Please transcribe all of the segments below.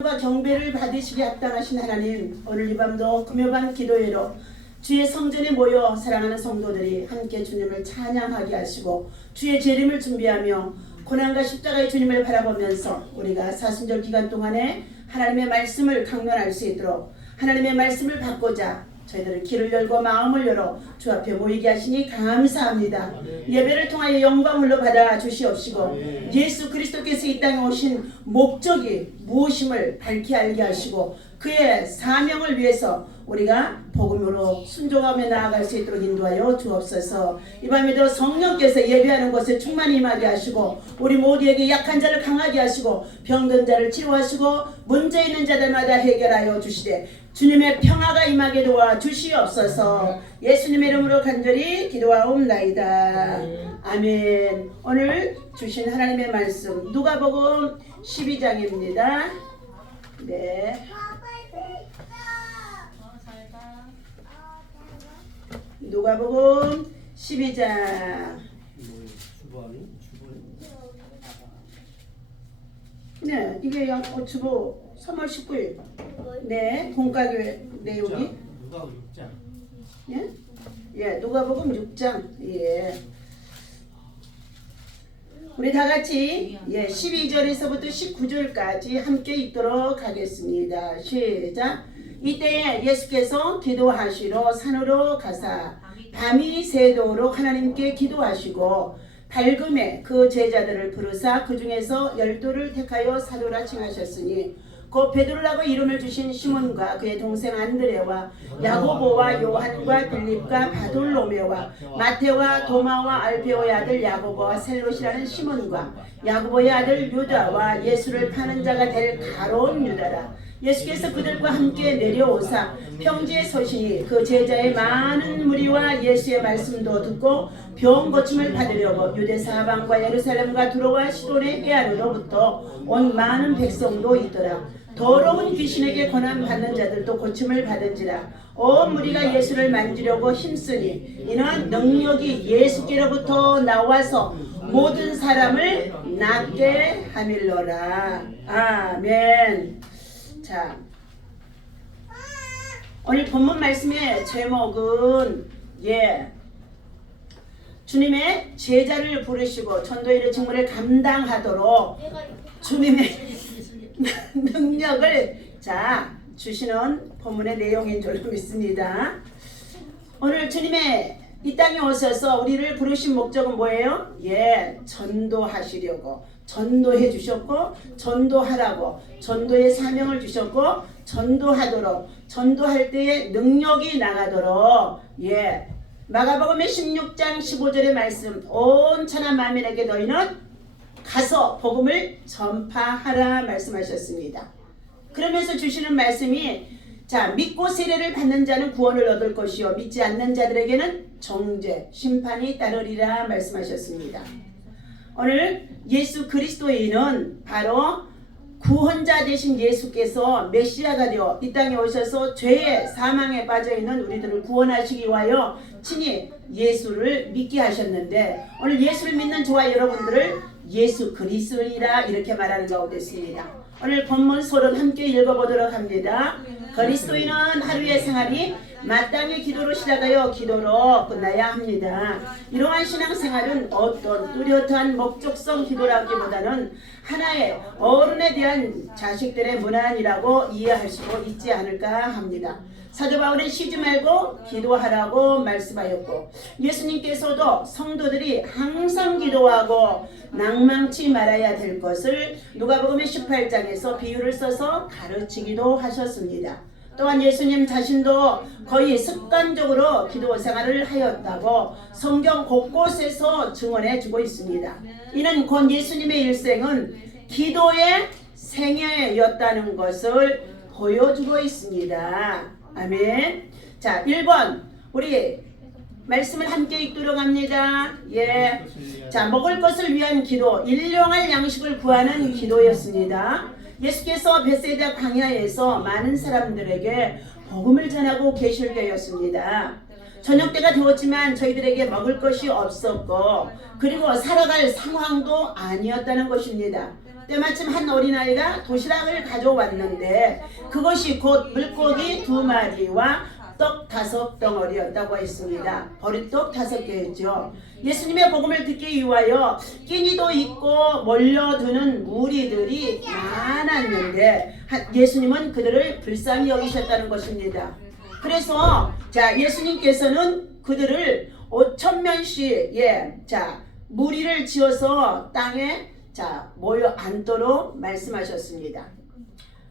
경배를 받으시기 합당하신 하나님, 오늘 이 밤도 금요반 기도회로 주의 성전에 모여 사랑하는 성도들이 함께 주님을 찬양하게 하시고 주의 재림을 준비하며 고난과 십자가의 주님을 바라보면서 우리가 사순절 기간 동안에 하나님의 말씀을 강론할 수 있도록 하나님의 말씀을 받고자 저희들은 길을 열고 마음을 열어 주 앞에 모이게 하시니 감사합니다. 예배를 통하여 영광을로 받아 주시옵시고 예수 그리스도께서 이 땅에 오신 목적이 무엇임을 밝히 알게 하시고 그의 사명을 위해서 우리가 복음으로 순종하며 나아갈 수 있도록 인도하여 주옵소서. 이 밤에도 성령께서 예배하는 곳에 충만히 임하게 하시고 우리 모두에게 약한 자를 강하게 하시고 병든 자를 치료하시고 문제 있는 자들마다 해결하여 주시되 주님의 평화가 임하게 도와 주시옵소서. 예수님의 이름으로 간절히 기도하옵나이다. 아멘. 오늘 주신 하나님의 말씀 누가복음 12장입니다. 네. 누가복음 12장. 네, 이게 주보 3월 19일. 네, 공과교회 내용이. 누가복음 6장. 예? 예, 누가복음 6장. 예. 우리 다 같이 12절에서부터 19절까지 함께 읽도록 하겠습니다. 시작. 이때에 예수께서 기도하시러 산으로 가사 밤이 새도록 하나님께 기도하시고 밝음에 그 제자들을 부르사 그 중에서 12를 택하여 사도라 칭하셨으니 곧 베드로라고 이름을 주신 시몬과 그의 동생 안드레와 야고보와 요한과 빌립과 바돌로메와 마테와 도마와 알페오의 아들 야고보와 셀롯이라는 시몬과 야고보의 아들 유다와 예수를 파는 자가 될 가롯 유다라. 예수께서 그들과 함께 내려오사 평지에 서시니 그 제자의 많은 무리와 예수의 말씀도 듣고 병 고침을 받으려고 유대 사방과 예루살렘과 두로와 시돈의 해안으로부터 온 많은 백성도 있더라. 더러운 귀신에게 권한 받는 자들도 고침을 받은지라. 온 무리가 예수를 만지려고 힘쓰니 이는 능력이 예수께로부터 나와서 모든 사람을 낫게 하밀러라. 아멘. 자, 오늘 본문 말씀의 제목은 주님의 제자를 부르시고 전도일의 직무를 감당하도록 주님의 능력을 주시는 본문의 내용인 줄 믿습니다. 오늘 주님의 이 땅에 오셔서 우리를 부르신 목적은 뭐예요? 전도하시려고 전도해 주셨고 전도하라고 전도의 사명을 주셨고 전도하도록 전도할 때에 능력이 나가도록 마가복음의 16장 15절의 말씀 온 천하 만민에게 너희는 가서 복음을 전파하라 말씀하셨습니다. 그러면서 주시는 말씀이 믿고 세례를 받는 자는 구원을 얻을 것이요 믿지 않는 자들에게는 정죄 심판이 따르리라 말씀하셨습니다. 오늘 예수 그리스도인은 바로 구원자 되신 예수께서 메시아가 되어 이 땅에 오셔서 죄의 사망에 빠져있는 우리들을 구원하시기 위하여 친히 예수를 믿게 하셨는데 오늘 예수를 믿는 저와 여러분들을 예수 그리스도이라 이렇게 말하는 가운데 있습니다. 오늘 본문 소론 함께 읽어보도록 합니다. 그리스도인은 하루의 생활이 마땅히 기도로 시작하여 기도로 끝나야 합니다. 이러한 신앙생활은 어떤 뚜렷한 목적성 기도라기보다는 하나의 어른에 대한 자식들의 문안이라고 이해할 수 있지 않을까 합니다. 사도 바울은 쉬지 말고 기도하라고 말씀하였고 예수님께서도 성도들이 항상 기도하고 낭망치 말아야 될 것을 누가복음 18장에서 비유를 써서 가르치기도 하셨습니다. 또한 예수님 자신도 거의 습관적으로 기도 생활을 하였다고 성경 곳곳에서 증언해 주고 있습니다. 이는 곧 예수님의 일생은 기도의 생애였다는 것을 보여주고 있습니다. 아멘. 1번 우리 말씀을 함께 읽도록 합니다. 먹을 것을 위한 기도, 일용할 양식을 구하는 기도였습니다. 예수께서 벳세다 광야에서 많은 사람들에게 복음을 전하고 계실 때였습니다. 저녁 때가 되었지만 저희들에게 먹을 것이 없었고 그리고 살아갈 상황도 아니었다는 것입니다. 때마침 한 어린아이가 도시락을 가져왔는데 그것이 곧 물고기 2마리와 떡 5덩어리였다고 했습니다. 버리떡 5개였죠. 예수님의 복음을 듣기 위하여 끼니도 있고 몰려드는 무리들이 많았는데 예수님은 그들을 불쌍히 여기셨다는 것입니다. 그래서 예수님께서는 그들을 5,000명씩 무리를 지어서 땅에 모여 앉도록 말씀하셨습니다.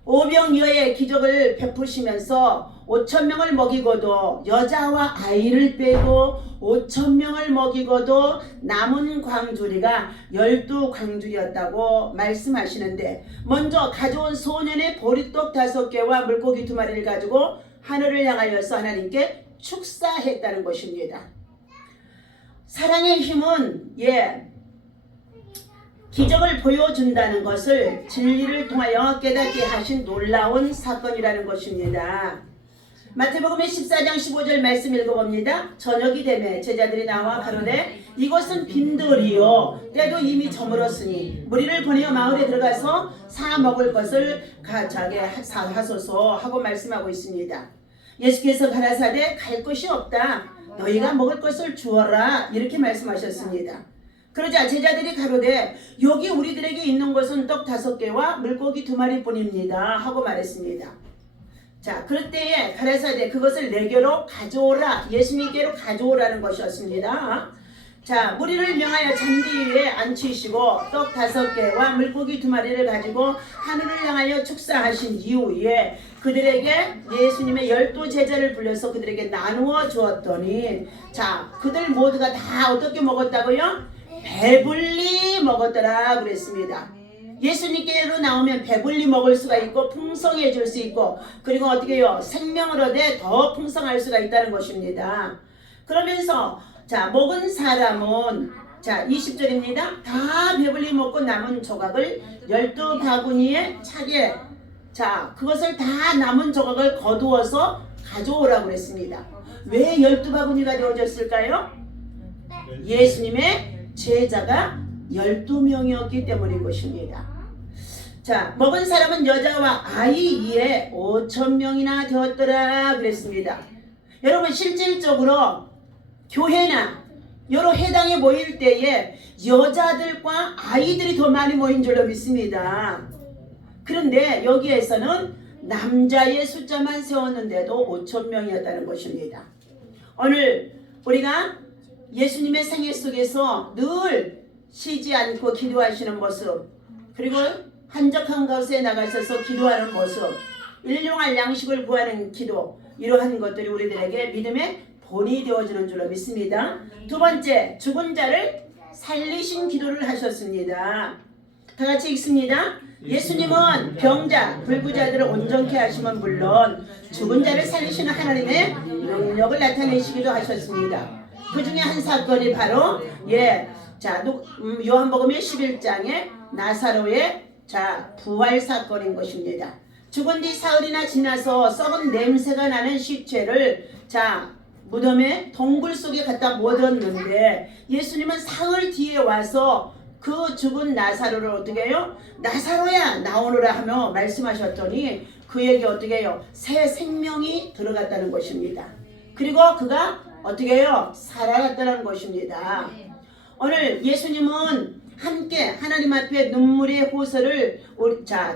오병이어의 기적을 베푸시면서 5,000명을 먹이고도 여자와 아이를 빼고 5,000명을 먹이고도 남은 광주리가 12광주리였다고 말씀하시는데 먼저 가져온 소년의 보리떡 5개와 물고기 2마리를 가지고 하늘을 향하여서 하나님께 축사했다는 것입니다. 사랑의 힘은 기적을 보여준다는 것을 진리를 통하여 깨닫게 하신 놀라운 사건이라는 것입니다. 마태복음의 14장 15절 말씀 읽어봅니다. 저녁이 되매 제자들이 나와 가로되 이것은 빈들이요 때도 이미 저물었으니 무리를 보내어 마을에 들어가서 사 먹을 것을 가져게 하소서 하고 말씀하고 있습니다. 예수께서 가라사대 갈 것이 없다. 너희가 먹을 것을 주어라 이렇게 말씀하셨습니다. 그러자 제자들이 가로되 여기 우리들에게 있는 것은 떡 5개와 물고기 2마리 뿐입니다 하고 말했습니다. 그럴 때에 가라사대 그것을 내게로 가져오라, 예수님께로 가져오라는 것이었습니다. 무리를 명하여 잔디 위에 앉히시고 떡 5개와 물고기 2마리를 가지고 하늘을 향하여 축사하신 이후에 그들에게 예수님의 12제자를 불러서 그들에게 나누어 주었더니 그들 모두가 다 어떻게 먹었다고요? 배불리 먹었더라 그랬습니다. 예수님께로 나오면 배불리 먹을 수가 있고 풍성해질 수 있고 그리고 어떻게 해요? 생명을 얻에 더 풍성할 수가 있다는 것입니다. 그러면서 먹은 사람은 20절입니다. 다 배불리 먹고 남은 조각을 12바구니에 차게 그것을 다 남은 조각을 거두어서 가져오라고 그랬습니다. 왜 12바구니가 되어졌을까요? 예수님의 제자가 12명이었기 때문인 것입니다. 먹은 사람은 여자와 아이 이에 5,000명이나 되었더라 그랬습니다. 여러분 실질적으로 교회나 여러 회당에 모일 때에 여자들과 아이들이 더 많이 모인 줄로 믿습니다. 그런데 여기에서는 남자의 숫자만 세웠는데도 5,000명이었다는 것입니다. 오늘 우리가 예수님의 생애 속에서 늘 쉬지 않고 기도하시는 모습, 그리고 한적한 곳에 나가셔서 기도하는 모습, 일용할 양식을 구하는 기도, 이러한 것들이 우리들에게 믿음의 본이 되어주는 줄로 믿습니다. 두 번째, 죽은 자를 살리신 기도를 하셨습니다. 다 같이 읽습니다. 예수님은 병자, 불구자들을 온전케 하시면 물론 죽은 자를 살리시는 하나님의 능력을 나타내시기도 하셨습니다. 그 중에 한 사건이 바로 요한복음의 11장에 나사로의 부활 사건인 것입니다. 죽은 뒤 사흘이나 지나서 썩은 냄새가 나는 시체를 무덤에 동굴 속에 갖다 묻었는데 예수님은 사흘 뒤에 와서 그 죽은 나사로를 어떻게 해요? 나사로야 나오너라 하며 말씀하셨더니 그에게 어떻게 해요? 새 생명이 들어갔다는 것입니다. 그리고 그가 어떻게 해요? 살아갔다는 것입니다. 오늘 예수님은 함께 하나님 앞에 눈물의 호소를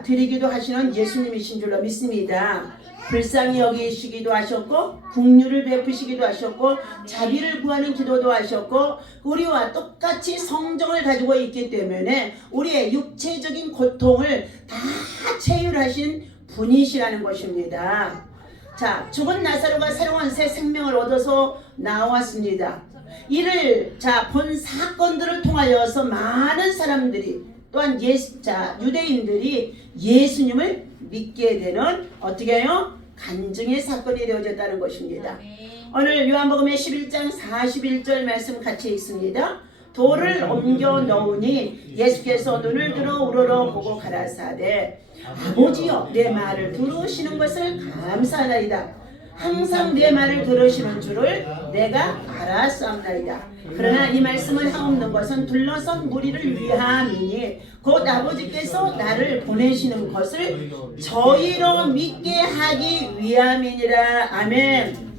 드리기도 하시는 예수님이신 줄로 믿습니다. 불쌍히 여기시기도 하셨고 긍휼을 베푸시기도 하셨고 자비를 구하는 기도도 하셨고 우리와 똑같이 성정을 가지고 있기 때문에 우리의 육체적인 고통을 다 체휼하신 분이시라는 것입니다. 죽은 나사로가 새로운 새 생명을 얻어서 나왔습니다. 이를 본 사건들을 통하여서 많은 사람들이 또한 유대인들이 예수님을 믿게 되는 어떻게 해요? 간증의 사건이 되어졌다는 것입니다. 오늘 요한복음의 11장 41절 말씀 같이 읽습니다. 돌을 옮겨 놓으니 예수께서 눈을 들어 우러러 보고 가라사대 아버지여 내 말을 들으시는 것을 감사하나이다. 항상 내 말을 들으시는 줄을 내가 알았사옵나이다. 그러나 이 말씀을 하옵는 것은 둘러선 무리를 위함이니 곧 아버지께서 나를 보내시는 것을 저희로 믿게 하기 위함이니라. 아멘.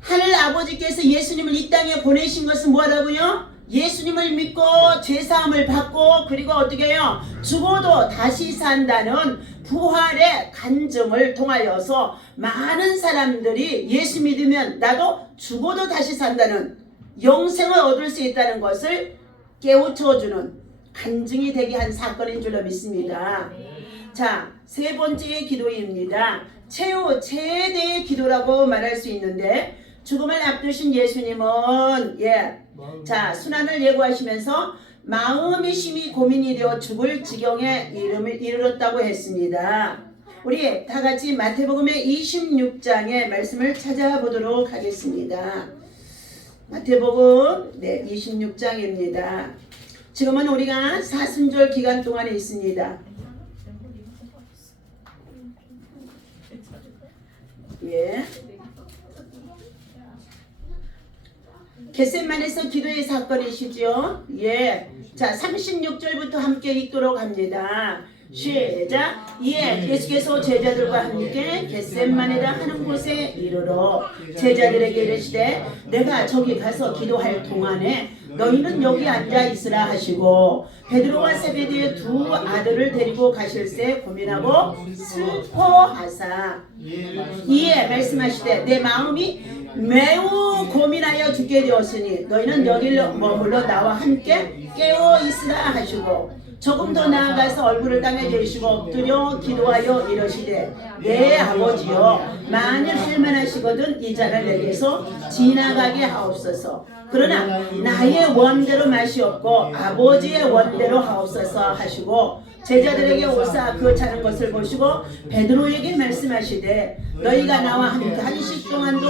하늘 아버지께서 예수님을 이 땅에 보내신 것은 뭐라고요? 예수님을 믿고 죄사함을 받고 그리고 어떻게 해요? 죽어도 다시 산다는 부활의 간증을 통하여서 많은 사람들이 예수 믿으면 나도 죽어도 다시 산다는 영생을 얻을 수 있다는 것을 깨우쳐주는 간증이 되게 한 사건인 줄로 믿습니다. 자, 세 번째의 기도입니다. 최대의 기도라고 말할 수 있는데 죽음을 앞두신 예수님은 자, 순환을 예고하시면서 마음이 심히 고민이 되어 죽을 지경에 이르렀다고 했습니다. 우리 다 같이 마태복음의 26장의 말씀을 찾아보도록 하겠습니다. 마태복음 26장입니다. 지금은 우리가 사순절 기간 동안에 있습니다. 겟세마네에서 기도의 사건이시죠. 자, 36절부터 함께 읽도록 합니다. 시작. 예수께서 제자들과 함께 겟세마네라 하는 곳에 이르러 제자들에게 이르시되 내가 저기 가서 기도할 동안에 너희는 여기 앉아 있으라 하시고 베드로와 세베대의 두 아들을 데리고 가실새 고민하고 슬퍼하사 이에 말씀하시되 내 마음이 매우 고민하여 죽게 되었으니 너희는 여기로 머물러 나와 함께 깨어 있으라 하시고 조금 더 나아가서 얼굴을 땅에 대시고 엎드려 기도하여 이러시되 내 아버지여 만일 할만하시거든 이 잔을 내게서 지나가게 하옵소서. 그러나 나의 원대로 마시옵고 아버지의 원대로 하옵소서 하시고 제자들에게 오사 그 차는 것을 보시고 베드로에게 말씀하시되 너희가 나와 함께 한 시 동안도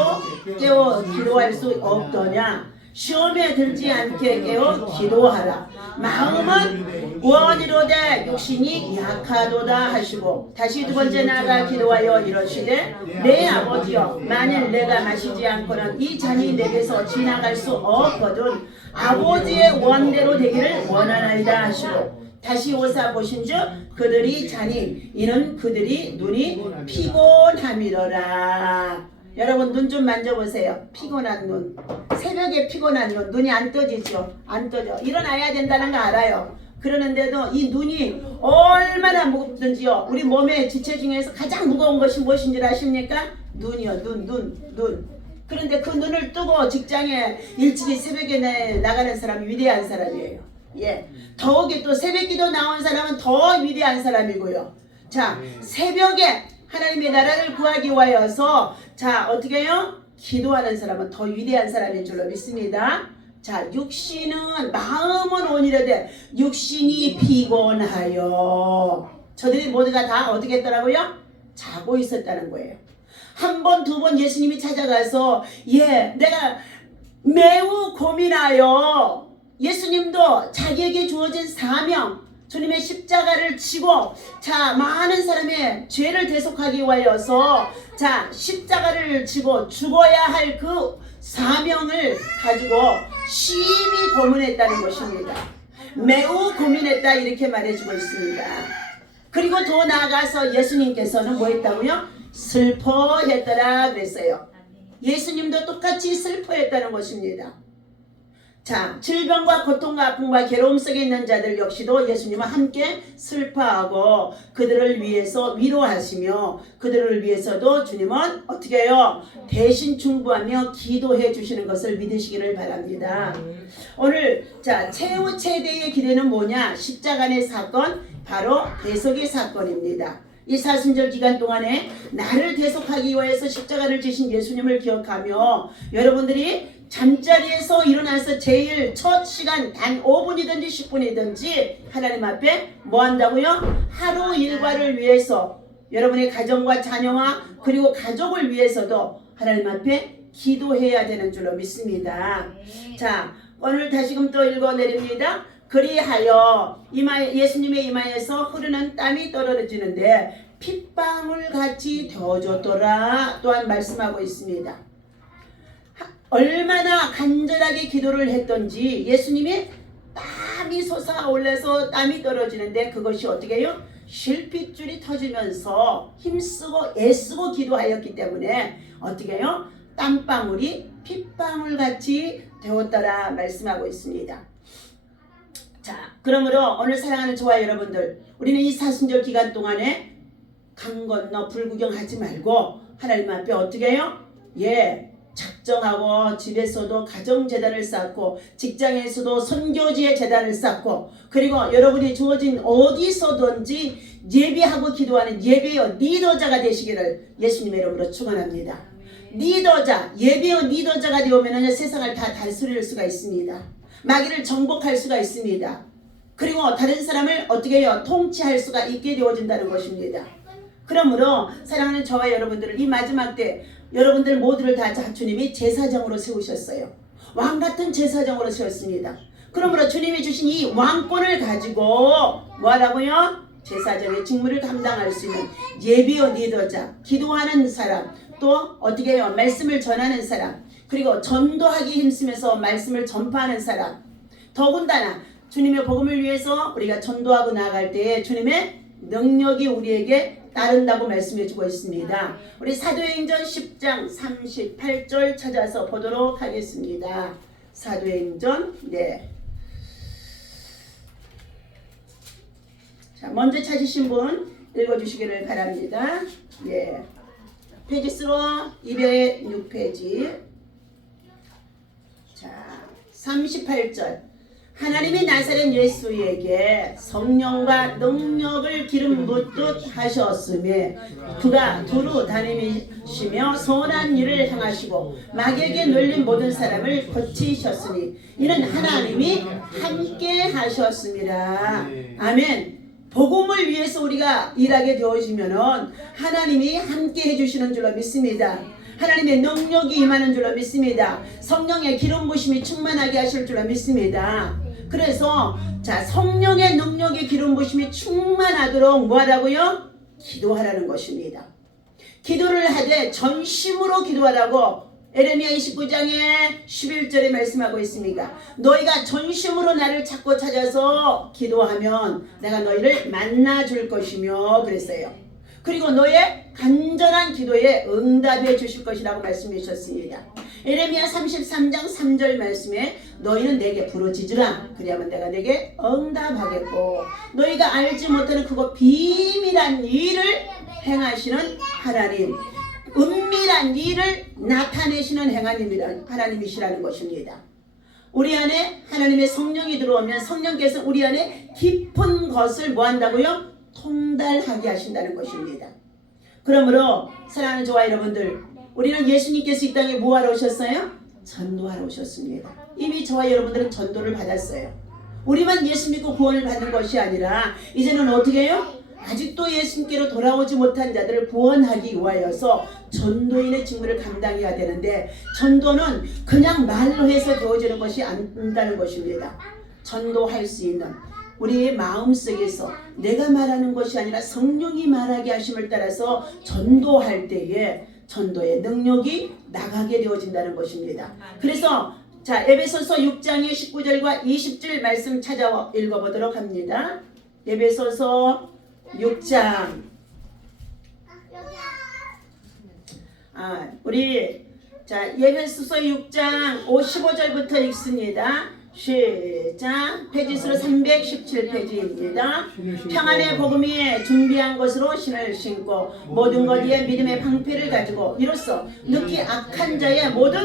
깨어 기도할 수 없더냐. 시험에 들지 않게 깨어 기도하라. 마음은 원이로되 육신이 약하도다 하시고 다시 두 번째 나아가 기도하여 이러시되 내 아버지여 만일 내가 마시지 않고는 이 잔이 내게서 지나갈 수 없거든 아버지의 원대로 되기를 원하나이다 하시고 다시 오사 보신즉 그들이 자니 이는 그들이 눈이 피곤함이로라. 여러분 눈 좀 만져보세요. 피곤한 눈. 새벽에 피곤한 눈. 눈이 안 떠지죠. 안 떠져. 일어나야 된다는 거 알아요. 그러는데도 이 눈이 얼마나 무겁든지요. 우리 몸의 지체 중에서 가장 무거운 것이 무엇인지 아십니까? 눈이요. 눈. 그런데 그 눈을 뜨고 직장에 일찍이 새벽에 나가는 사람이 위대한 사람이에요. 더욱이 또 새벽기도 나온 사람은 더 위대한 사람이고요. 자, 새벽에 하나님의 나라를 구하기 위하여서 자 어떻게 해요? 기도하는 사람은 더 위대한 사람인 줄로 믿습니다. 자, 육신은 마음은 온이라되 육신이 피곤하여 저들이 모두가 다 어떻게 했더라고요? 자고 있었다는 거예요. 한 번, 두 번 예수님이 찾아가서 내가 매우 고민하여 예수님도 자기에게 주어진 사명 주님의 십자가를 지고 자 많은 사람의 죄를 대속하기 위하여서 자 십자가를 지고 죽어야 할 그 사명을 가지고 심히 고민했다는 것입니다. 매우 고민했다 이렇게 말해주고 있습니다. 그리고 더 나아가서 예수님께서는 뭐 했다고요? 슬퍼했더라 그랬어요. 예수님도 똑같이 슬퍼했다는 것입니다. 자, 질병과 고통과 아픔과 괴로움 속에 있는 자들 역시도 예수님은 함께 슬퍼하고 그들을 위해서 위로하시며 그들을 위해서도 주님은 어떻게 해요? 대신 중보하며 기도해 주시는 것을 믿으시기를 바랍니다. 오늘 자 최대의 기대는 뭐냐? 십자가의 사건, 바로 대속의 사건입니다. 이 사순절 기간 동안에 나를 대속하기 위해서 십자가를 지신 예수님을 기억하며 여러분들이 잠자리에서 일어나서 제일 첫 시간 단 5분이든지 10분이든지 하나님 앞에 뭐 한다고요? 하루 일과를 위해서 여러분의 가정과 자녀와 그리고 가족을 위해서도 하나님 앞에 기도해야 되는 줄로 믿습니다. 자, 오늘 다시금 또 읽어내립니다. 그리하여 예수님의 이마에서 흐르는 땀이 떨어지는데 핏방울 같이 되어줬더라 또한 말씀하고 있습니다. 얼마나 간절하게 기도를 했던지 예수님이 땀이 솟아올라서 땀이 떨어지는데 그것이 어떻게 해요? 실핏줄이 터지면서 힘쓰고 애쓰고 기도하였기 때문에 어떻게 해요? 땀방울이 핏방울 같이 되었더라 말씀하고 있습니다. 자, 그러므로 오늘 사랑하는 저와 여러분들, 우리는 이 사순절 기간 동안에 강 건너 불구경하지 말고 하나님 앞에 어떻게 해요? 작정하고 집에서도 가정재단을 쌓고 직장에서도 선교지의 재단을 쌓고 그리고 여러분이 주어진 어디서든지 예배하고 기도하는 예배의 리더자가 되시기를 예수님의 이름으로 축원합니다. 리더자, 예배의 리더자가 되오면 세상을 다 다스릴 수가 있습니다. 마귀를 정복할 수가 있습니다. 그리고 다른 사람을 어떻게 해요? 통치할 수가 있게 되어진다는 것입니다. 그러므로 사랑하는 저와 여러분들을 이 마지막 때 여러분들 모두를 다 주님이 제사장으로 세우셨어요. 왕같은 제사장으로 세웠습니다. 그러므로 주님이 주신 이 왕권을 가지고 뭐하라고요? 제사장의 직무를 감당할 수 있는 예비의 리더자, 기도하는 사람, 또 어떻게 해요? 말씀을 전하는 사람, 그리고 전도하기 힘쓰면서 말씀을 전파하는 사람, 더군다나 주님의 복음을 위해서 우리가 전도하고 나아갈 때에 주님의 능력이 우리에게 따른다고 말씀해주고 있습니다. 우리 사도행전 10장 38절 찾아서 보도록 하겠습니다. 사도행전 자, 먼저 찾으신 분 읽어주시기를 바랍니다. 페이지 수로 206페이지. 자, 38절. 하나님이 나사렛 예수에게 성령과 능력을 기름 붓듯 하셨으며 그가 두루 다니시며 선한 일을 행하시고 마귀에게 눌린 모든 사람을 고치셨으니 이는 하나님이 함께 하셨습니다. 아멘. 복음을 위해서 우리가 일하게 되어지면은 하나님이 함께 해주시는 줄로 믿습니다. 하나님의 능력이 임하는 줄로 믿습니다. 성령의 기름 부심이 충만하게 하실 줄로 믿습니다. 그래서 자, 성령의 능력의 기름 부심이 충만하도록 뭐하라고요? 기도하라는 것입니다. 기도를 하되 전심으로 기도하라고 에레미야 29장에 11절에 말씀하고 있습니다. 너희가 전심으로 나를 찾고 찾아서 기도하면 내가 너희를 만나줄 것이며 그랬어요. 그리고 너의 간절한 기도에 응답해 주실 것이라고 말씀해 주셨습니다. 에레미야 33장 3절 말씀에 너희는 내게 부르짖으라 그리하면 내가 내게 응답하겠고 너희가 알지 못하는 그거 비밀한 일을 행하시는 하나님, 은밀한 일을 나타내시는 하나님이시라는 것입니다. 우리 안에 하나님의 성령이 들어오면 성령께서 우리 안에 깊은 것을 뭐한다고요? 통달하게 하신다는 것입니다. 그러므로 사랑하는 저와 여러분들, 우리는 예수님께서 이 땅에 뭐하러 오셨어요? 전도하러 오셨습니다. 이미 저와 여러분들은 전도를 받았어요. 우리만 예수 믿고 구원을 받는 것이 아니라 이제는 어떻게 해요? 아직도 예수님께로 돌아오지 못한 자들을 구원하기 위하여서 전도인의 직무를 감당해야 되는데 전도는 그냥 말로 해서 되어지는 것이 아니다는 것입니다. 전도할 수 있는 우리의 마음속에서 내가 말하는 것이 아니라 성령이 말하게 하심을 따라서 전도할 때에 전도의 능력이 나가게 되어진다는 것입니다. 그래서 자, 에베소서 6장의 19절과 20절 말씀 찾아 읽어보도록 합니다. 에베소서 6장. 우리 자, 에베소서 6장 55절부터 읽습니다. 시작. 페이지수로 317페이지입니다. 평안의 복음이 준비한 것으로 신을 신고 모든 것 위에 믿음의 방패를 가지고 이로써 늑기 악한 자의 모든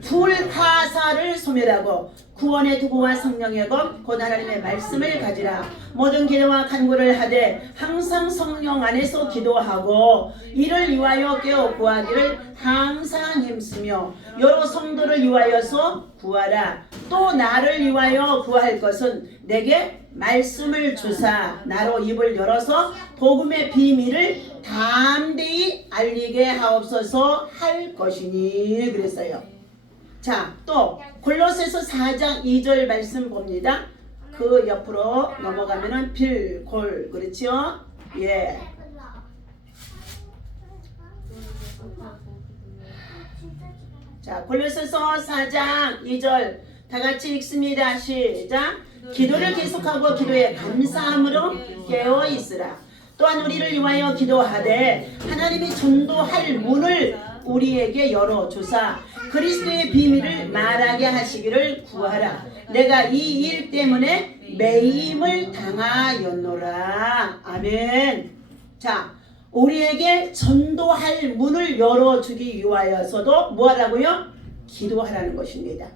불화살을 소멸하고 구원의 도구와 성령의 검 곧 하나님의 말씀을 가지라. 모든 기도와 간구를 하되 항상 성령 안에서 기도하고 이를 위하여 깨어 구하기를 항상 힘쓰며 여러 성도를 위하여서 구하라. 또 나를 위하여 구할 것은 내게 말씀을 주사 나로 입을 열어서 복음의 비밀을 담대히 알리게 하옵소서 할 것이니 그랬어요. 자, 또 골로새서 4장 2절 말씀 봅니다. 그 옆으로 넘어가면은 빌골, 그렇죠? 자, 골로새서 4장 2절 다 같이 읽습니다. 시작. 기도를 계속하고 기도에 감사함으로 깨어 있으라. 또한 우리를 위하여 기도하되 하나님이 전도할 문을 우리에게 열어주사 그리스도의 비밀을 말하게 하시기를 구하라. 내가 이 일 때문에 매임을 당하였노라. 아멘. 자, 우리에게 전도할 문을 열어주기 위하여서도 뭐하라고요? 기도하라는 것입니다.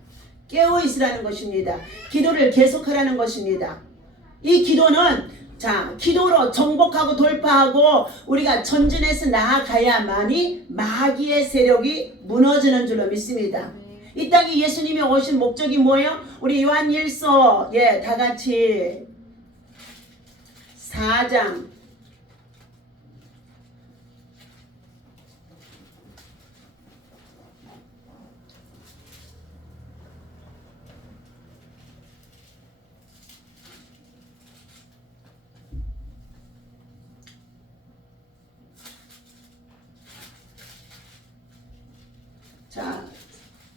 깨어있으라는 것입니다. 기도를 계속하라는 것입니다. 이 기도는 자, 기도로 정복하고 돌파하고 우리가 전진해서 나아가야만이 마귀의 세력이 무너지는 줄로 믿습니다. 이 땅에 예수님이 오신 목적이 뭐예요? 우리 요한일서 다 같이 4장 자,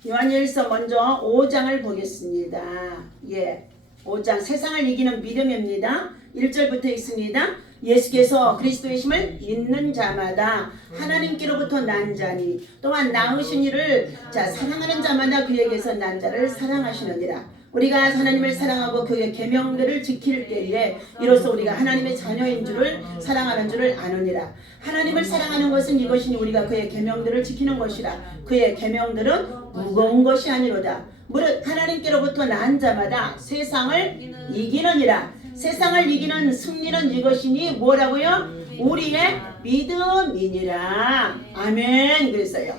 요한일서 먼저 5장을 보겠습니다. 5장 세상을 이기는 믿음입니다. 1절부터 읽습니다. 예수께서 그리스도의 심을 있는 자마다 하나님께로부터 난 자니 또한 낳으신 이를 사랑하는 자마다 그에게서 난 자를 사랑하시느니라. 우리가 하나님을 사랑하고 그의 계명들을 지킬 때에 이로써 우리가 하나님의 자녀인 줄을 사랑하는 줄을 아느니라. 하나님을 사랑하는 것은 이것이니 우리가 그의 계명들을 지키는 것이라. 그의 계명들은 무거운 것이 아니로다. 무릇 하나님께로부터 난 자마다 세상을 이기느니라. 세상을 이기는 승리는 이것이니 뭐라고요? 우리의 믿음이니라. 아멘. 그랬어요.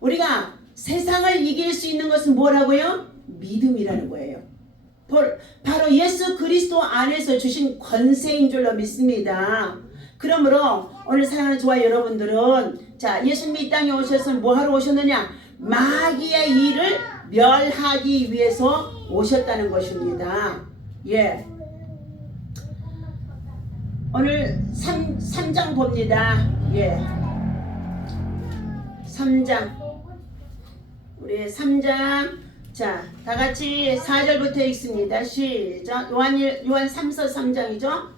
우리가 세상을 이길 수 있는 것은 뭐라고요? 믿음이라는 거예요. 바로 예수 그리스도 안에서 주신 권세인 줄로 믿습니다. 그러므로 오늘 사랑하는 저와 여러분들은 예수님이 이 땅에 오셔서 뭐하러 오셨느냐? 마귀의 일을 멸하기 위해서 오셨다는 것입니다. 오늘 3장 봅니다. 3장 우리 3장 다 같이 4절부터 읽습니다. 시작. 요한 3서 3장이죠.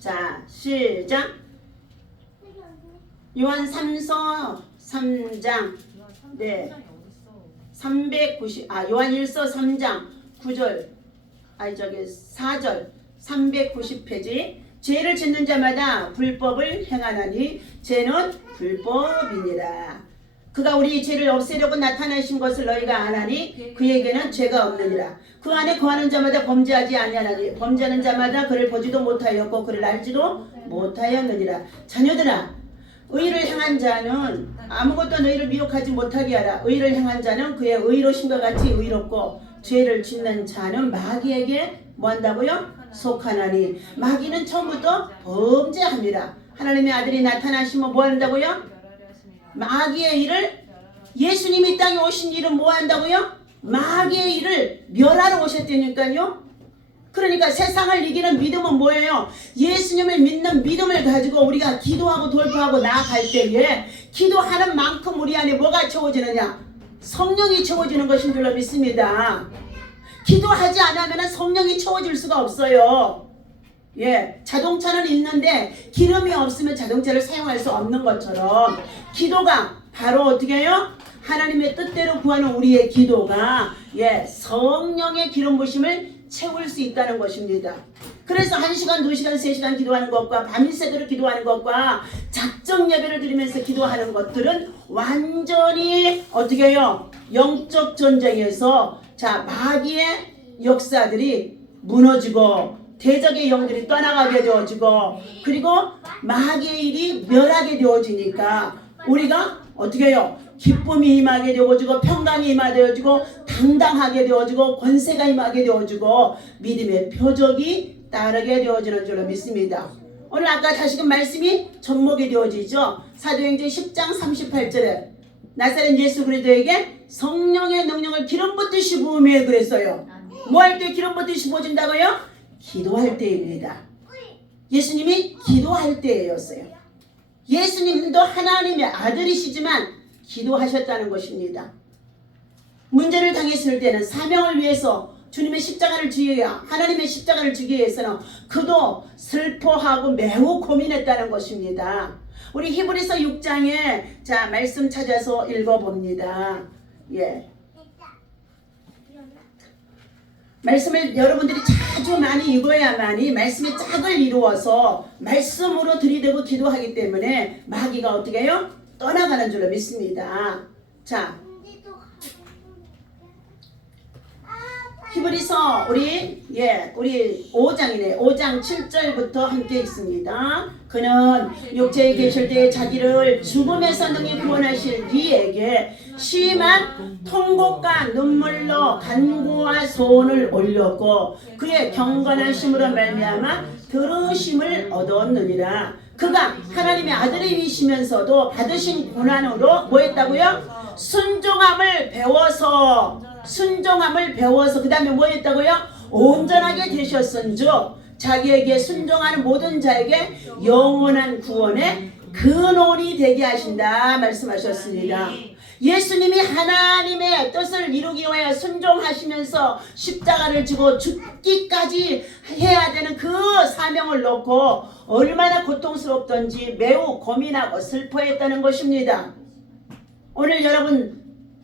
자, 시작. 요한 3서 3장 요한 1서 3장 9절 4절 390페이지. 죄를 짓는 자마다 불법을 행하나니 죄는 불법이니라. 그가 우리 죄를 없애려고 나타나신 것을 너희가 아나니 그에게는 죄가 없느니라. 그 안에 거하는 자마다 범죄하지 아니하나니 범죄하는 자마다 그를 보지도 못하였고 그를 알지도 못하였느니라. 자녀들아, 의를 행한 자는 아무것도 너희를 미혹하지 못하게 하라. 의를 행한 자는 그의 의로심과 같이 의롭고 죄를 짓는 자는 마귀에게 뭐한다고요? 속하나니 마귀는 처음부터 범죄합니다. 하나님의 아들이 나타나시면 뭐한다고요? 마귀의 일을 예수님이 땅에 오신 일은 뭐 한다고요? 마귀의 일을 멸하러 오셨다니까요. 그러니까 세상을 이기는 믿음은 뭐예요? 예수님을 믿는 믿음을 가지고 우리가 기도하고 돌파하고 나아갈 때에 기도하는 만큼 우리 안에 뭐가 채워지느냐? 성령이 채워지는 것인 줄로 믿습니다. 기도하지 않으면 성령이 채워질 수가 없어요. 자동차는 있는데 기름이 없으면 자동차를 사용할 수 없는 것처럼 기도가 바로 어떻게 해요? 하나님의 뜻대로 구하는 우리의 기도가 성령의 기름 부심을 채울 수 있다는 것입니다. 그래서 1시간, 2시간, 3시간 기도하는 것과 밤새도록 기도하는 것과 작정 예배를 드리면서 기도하는 것들은 완전히 어떻게 해요? 영적 전쟁에서 마귀의 역사들이 무너지고 대적의 영들이 떠나가게 되어지고 그리고 마귀의 일이 멸하게 되어지니까 우리가 어떻게 해요? 기쁨이 임하게 되어지고 평강이 임하게 되어지고 당당하게 되어지고 권세가 임하게 되어지고 믿음의 표적이 따르게 되어지는 줄로 믿습니다. 오늘 아까 다시금 말씀이 접목이 되어지죠. 사도행전 10장 38절에 나사렛 예수 그리스도에게 성령의 능력을 기름 붓듯이 부으며 그랬어요. 뭐 할 때 기름 붓듯이 부어진다고요? 기도할 때입니다. 예수님이 기도할 때였어요. 예수님도 하나님의 아들이시지만 기도하셨다는 것입니다. 문제를 당했을 때는 사명을 위해서 주님의 십자가를 지어야 하나님의 십자가를 지기 위해서는 그도 슬퍼하고 매우 고민했다는 것입니다. 우리 히브리서 6장에 자 말씀 찾아서 읽어봅니다. 예. 말씀을 여러분들이 자주 많이 읽어야만이 말씀의 짝을 이루어서 말씀으로 들이대고 기도하기 때문에 마귀가 어떻게 해요? 떠나가는 줄로 믿습니다. 자, 히브리서 우리 5장이네. 5장 7절부터 함께 있습니다. 그는 육체에 계실 때 자기를 죽음에서 능히 구원하실 이에게 심한 통곡과 눈물로 간구와 소원을 올렸고 그의 경건하심으로 말미암아 들으심을 얻었느니라. 그가 하나님의 아들이시면서도 받으신 고난으로 뭐 했다고요? 순종함을 배워서 그 다음에 뭐 했다고요? 온전하게 되셨은즉 자기에게 순종하는 모든 자에게 영원한 구원의 근원이 되게 하신다 말씀하셨습니다. 예수님이 하나님의 뜻을 이루기 위하여 순종하시면서 십자가를 지고 죽기까지 해야 되는 그 사명을 놓고 얼마나 고통스럽던지 매우 고민하고 슬퍼했다는 것입니다. 오늘 여러분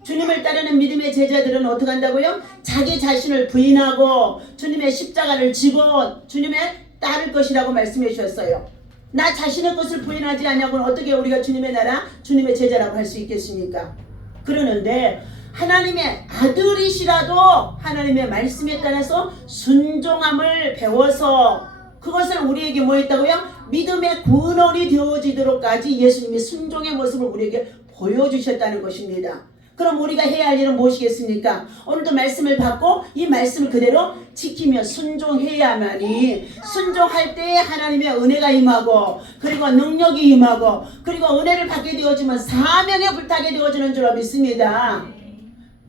주님을 따르는 믿음의 제자들은 어떻게 한다고요? 자기 자신을 부인하고 주님의 십자가를 지고 주님의 따를 것이라고 말씀해 주셨어요. 나 자신의 것을 부인하지 않냐고는 어떻게 우리가 주님의 나라, 주님의 제자라고 할 수 있겠습니까? 그러는데 하나님의 아들이시라도 하나님의 말씀에 따라서 순종함을 배워서 그것을 우리에게 뭐 했다고요? 믿음의 근원이 되어지도록까지 예수님이 순종의 모습을 우리에게 보여주셨다는 것입니다. 그럼 우리가 해야 할 일은 무엇이겠습니까? 오늘도 말씀을 받고 이 말씀을 그대로 지키며 순종해야만이 순종할 때에 하나님의 은혜가 임하고 그리고 능력이 임하고 그리고 은혜를 받게 되어지면 사명에 불타게 되어지는 줄 믿습니다.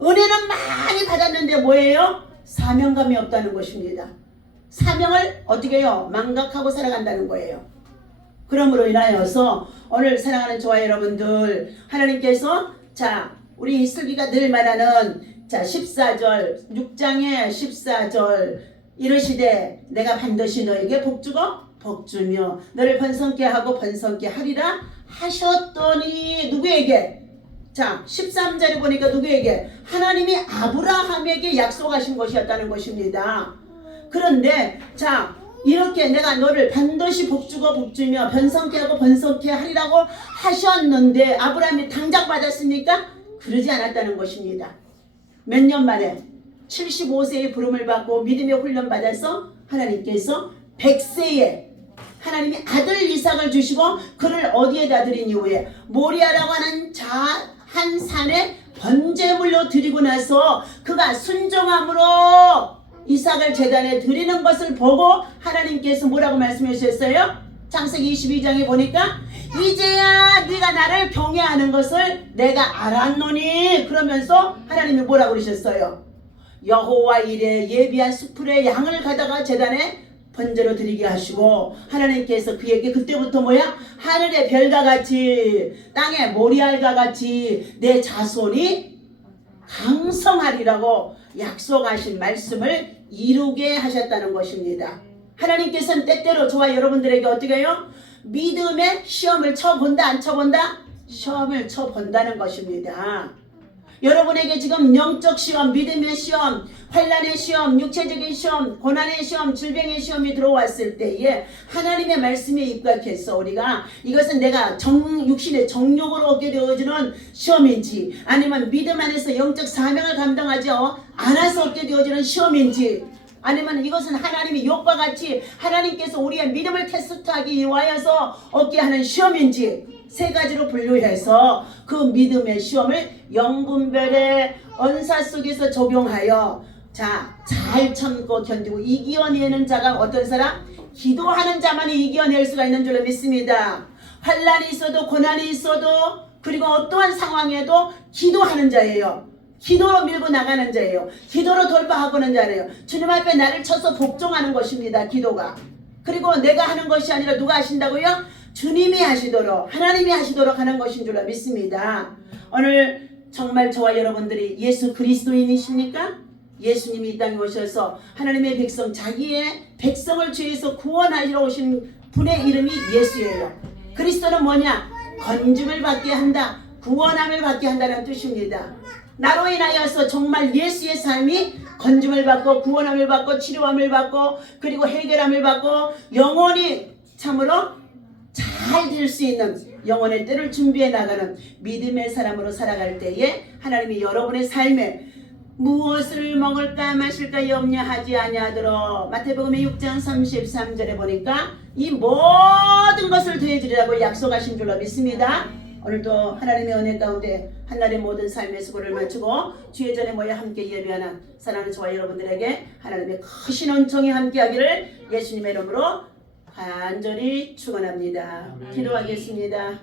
은혜는 많이 받았는데 뭐예요? 사명감이 없다는 것입니다. 사명을 어떻게 해요? 망각하고 살아간다는 거예요. 그러므로 인하여서 오늘 사랑하는 저와 여러분들 하나님께서 우리 슬기가 늘 말하는 14절 6장의 14절 이르시되 내가 반드시 너에게 복주고 복주며 너를 번성케 하고 번성케 하리라 하셨더니 누구에게? 13절에 보니까 누구에게? 하나님이 아브라함에게 약속하신 것이었다는 것입니다. 그런데 이렇게 내가 너를 반드시 복주고 복주며 번성케 하고 번성케 하리라고 하셨는데 아브라함이 당장 받았습니까? 그러지 않았다는 것입니다. 몇 년 만에 75세의 부름을 받고 믿음의 훈련 받아서 하나님께서 100세에 하나님이 아들 이삭을 주시고 그를 어디에다 드린 이후에 모리아라고 하는 한 산에 번제물로 드리고 나서 그가 순종함으로 이삭을 제단에 드리는 것을 보고 하나님께서 뭐라고 말씀해 주셨어요? 창세기 22장에 보니까 이제야 네가 나를 경외하는 것을 내가 알았노니 그러면서 하나님이 뭐라고 그러셨어요? 여호와 이레 예비한 수풀에 양을 가다가 제단에 번제로 드리게 하시고 하나님께서 그에게 그때부터 하늘의 별과 같이 땅의 모리알과 같이 내 자손이 강성하리라고 약속하신 말씀을 이루게 하셨다는 것입니다. 하나님께서는 때때로 저와 여러분들에게 어떻게 해요? 믿음의 시험을 쳐본다 안 쳐본다? 시험을 쳐본다는 것입니다. 여러분에게 지금 영적 시험, 믿음의 시험, 환난의 시험, 육체적인 시험, 고난의 시험, 질병의 시험이 들어왔을 때에 하나님의 말씀에 입각해서 우리가 이것은 내가 육신의 정욕으로 얻게 되어지는 시험인지 아니면 믿음 안에서 영적 사명을 감당하지 않아서 얻게 되어지는 시험인지 아니면 이것은 하나님이 욕과 같이 하나님께서 우리의 믿음을 테스트하기 위하여서 얻게 하는 시험인지 세 가지로 분류해서 그 믿음의 시험을 영분별의 언사 속에서 적용하여 잘 참고 견디고 이겨내는 자가 어떤 사람? 기도하는 자만이 이겨낼 수가 있는 줄로 믿습니다. 환난이 있어도 고난이 있어도 그리고 어떠한 상황에도 기도하는 자예요. 기도로 밀고 나가는 자예요. 기도로 돌파하고는 자예요. 주님 앞에 나를 쳐서 복종하는 것입니다. 기도가. 그리고 내가 하는 것이 아니라 누가 하신다고요? 주님이 하시도록 하나님이 하시도록 하는 것인 줄 믿습니다. 오늘 정말 저와 여러분들이 예수 그리스도인이십니까? 예수님이 이 땅에 오셔서 하나님의 백성 자기의 백성을 죄에서 구원하시러 오신 분의 이름이 예수예요. 그리스도는 뭐냐? 건짐을 받게 한다. 구원함을 받게 한다는 뜻입니다. 나로 인하여서 정말 예수의 삶이 건짐을 받고 구원함을 받고 치료함을 받고 그리고 해결함을 받고 영원히 참으로 잘 될 수 있는 영혼의 때를 준비해 나가는 믿음의 사람으로 살아갈 때에 하나님이 여러분의 삶에 무엇을 먹을까 마실까 염려하지 아니하도록 마태복음의 6장 33절에 보니까 이 모든 것을 더해주리라고 약속하신 줄로 믿습니다. 오늘도 하나님의 은혜 가운데 한날의 모든 삶의 수고를 마치고 주의 전에 모여 함께 예배하는 사랑하는 저와 여러분들에게 하나님의 크신 은총이 함께하기를 예수님의 이름으로 간절히 축원합니다. 기도하겠습니다.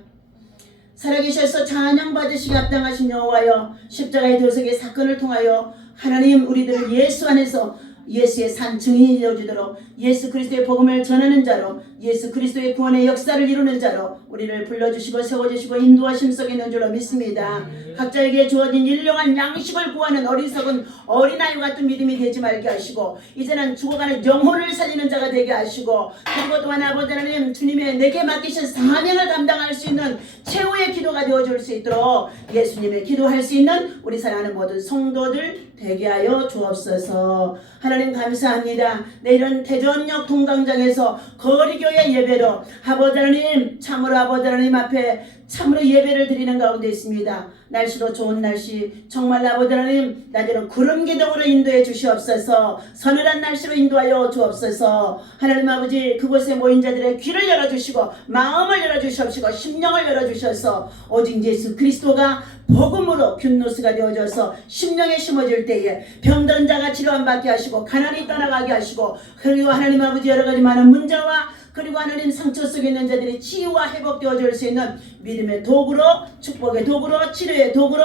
살아계셔서 찬양 받으시기 합당하신 여호와여, 십자가의 돌석의 사건을 통하여 하나님 우리들을 예수 안에서 예수의 산 증인이 되어주도록 예수 그리스도의 복음을 전하는 자로 예수 그리스도의 구원의 역사를 이루는 자로 우리를 불러주시고 세워주시고 인도하심 속에 있는 줄로 믿습니다. 각자에게 주어진 일용한 양식을 구하는 어리석은 어린아이 같은 믿음이 되지 말게 하시고 이제는 죽어가는 영혼을 살리는 자가 되게 하시고 그리고 또한 아버지 하나님 주님의 내게 맡기신 사명을 감당할 수 있는 최후의 기도가 되어줄 수 있도록 예수님의 기도할 수 있는 우리 사랑하는 모든 성도들 되게 하여 주옵소서. 하나님 감사합니다. 내일은 대전역 동강장에서 거리교회 예배로 아버지 하나님 참으로 아버지 하나님 앞에 참으로 예배를 드리는 가운데 있습니다. 날씨도 좋은 날씨 정말 아버지 하나님 낮에는 구름 기둥으로 인도해 주시옵소서. 서늘한 날씨로 인도하여 주옵소서. 하나님 아버지 그곳에 모인 자들의 귀를 열어주시고 마음을 열어주시옵시고 심령을 열어주셔서 오직 예수 그리스도가 복음으로 균노스가 되어져서 심령에 심어질 때에 병든 자가 치료함 받게 하시고 가난이 떠나가게 하시고 그리고 하나님 아버지 여러가지 많은 문제와 그리고 하나님 상처 속에 있는 자들이 치유와 회복되어질 수 있는 믿음의 도구로 축복의 도구로 치료의 도구로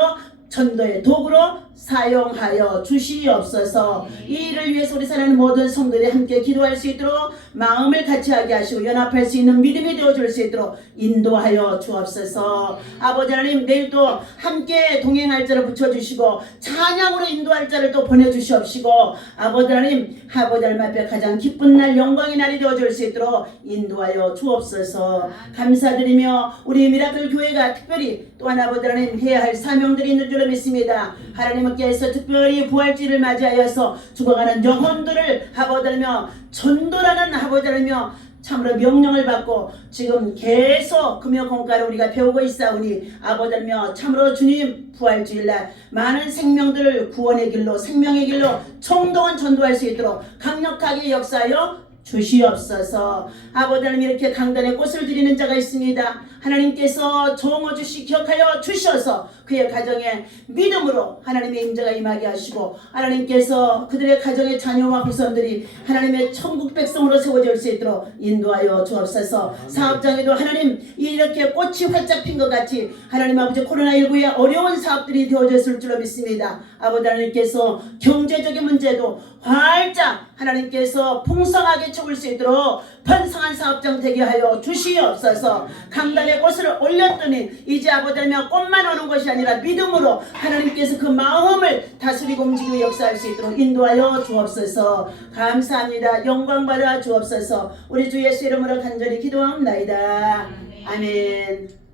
전도의 도구로 사용하여 주시옵소서. 이 일을 위해서 우리 사랑하는 모든 성도들이 함께 기도할 수 있도록 마음을 같이하게 하시고 연합할 수 있는 믿음이 되어줄 수 있도록 인도하여 주옵소서. 아버지 하나님 내일도 함께 동행할 자를 붙여주시고 찬양으로 인도할 자를 또 보내주시옵시고 아버지 하나님 앞에 가장 기쁜 날 영광의 날이 되어줄 수 있도록 인도하여 주옵소서. 감사드리며 우리 미라클 교회가 특별히 또한 아버지 하나님 해야 할 사명들이 있는 줄 믿습니다. 하나님께서 특별히 부활주의를 맞이하여서 죽어가는 영혼들을 아버지하며 전도라는 아버지하며 참으로 명령을 받고 지금 계속 금요공과를 우리가 배우고 있사오니 아버지하며 참으로 주님 부활주일날 많은 생명들을 구원의 길로 생명의 길로 총동원 전도할 수 있도록 강력하게 역사하여 주시옵소서. 아버지 하나님 이렇게 강단에 꽃을 드리는 자가 있습니다. 하나님께서 정어주시 기억하여 주셔서 그의 가정에 믿음으로 하나님의 임재가 임하게 하시고 하나님께서 그들의 가정의 자녀와 후손들이 하나님의 천국 백성으로 세워질 수 있도록 인도하여 주옵소서. 사업장에도 하나님 이렇게 꽃이 활짝 핀 것 같이 하나님 아버지 코로나19의 어려운 사업들이 되어졌을 줄로 믿습니다. 아버지 하나님께서 경제적인 문제도 활짝 하나님께서 풍성하게 채울 수 있도록 번성한 사업장 되게 하여 주시옵소서. 강단에 꽃을 올렸더니 이제 아버지 하나님 꽃만 오는 것이 아니라 믿음으로 하나님께서 그 마음을 다스리고 움직이고 역사할 수 있도록 인도하여 주옵소서. 감사합니다. 영광 받아 주옵소서. 우리 주 예수 이름으로 간절히 기도합니다. 아멘.